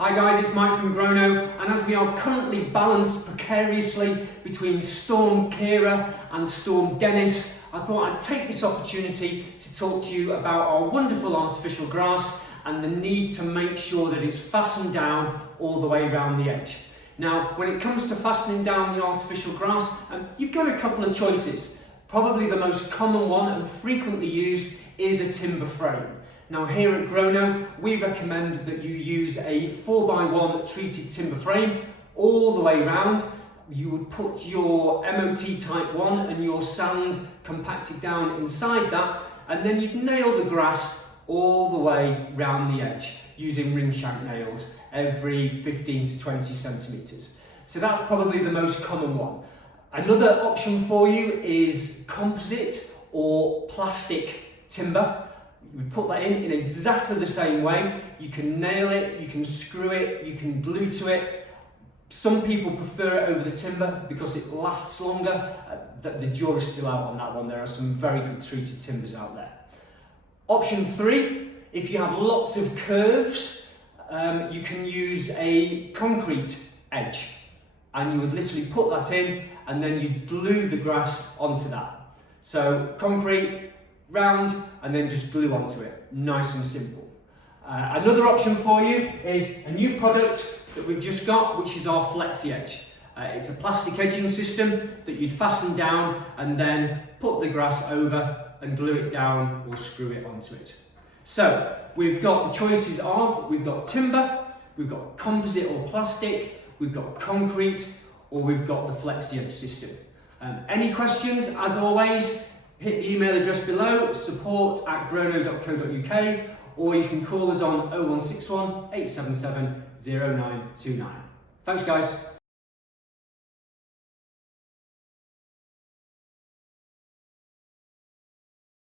Hi guys, it's Mike from Grono, and as we are currently balanced precariously between Storm Kira and Storm Dennis, I thought I'd take this opportunity to talk to you about our wonderful artificial grass and the need to make sure that it's fastened down all the way around the edge. Now, when it comes to fastening down the artificial grass, you've got a couple of choices. Probably the most common one and frequently used is a timber frame. Now here at Grono, we recommend that you use a 4x1 treated timber frame all the way round. You would put your MOT type 1 and your sand compacted down inside that, and then you'd nail the grass all the way round the edge using ring shank nails every 15 to 20 centimetres. So that's probably the most common one. Another option for you is composite or plastic timber. You put that in exactly the same way. You can nail it, you can screw it, you can glue to it. Some people prefer it over the timber because it lasts longer. The jury's still out on that one. There are some very good treated timbers out there. Option 3, if you have lots of curves, you can use a concrete edge, and you would literally put that in and then you glue the grass onto that. So concrete, round, and then just glue onto it. Nice and simple. Another option for you is a new product that we've just got, which is our Flexi Edge. It's a plastic edging system that you'd fasten down and then put the grass over and glue it down or screw it onto it. So we've got the choices of, we've got timber, we've got composite or plastic, we've got concrete, or we've got the Flexi Edge system. Any questions, as always, hit the email address below, support@grono.co.uk, or you can call us on 0161 877 0929. Thanks guys.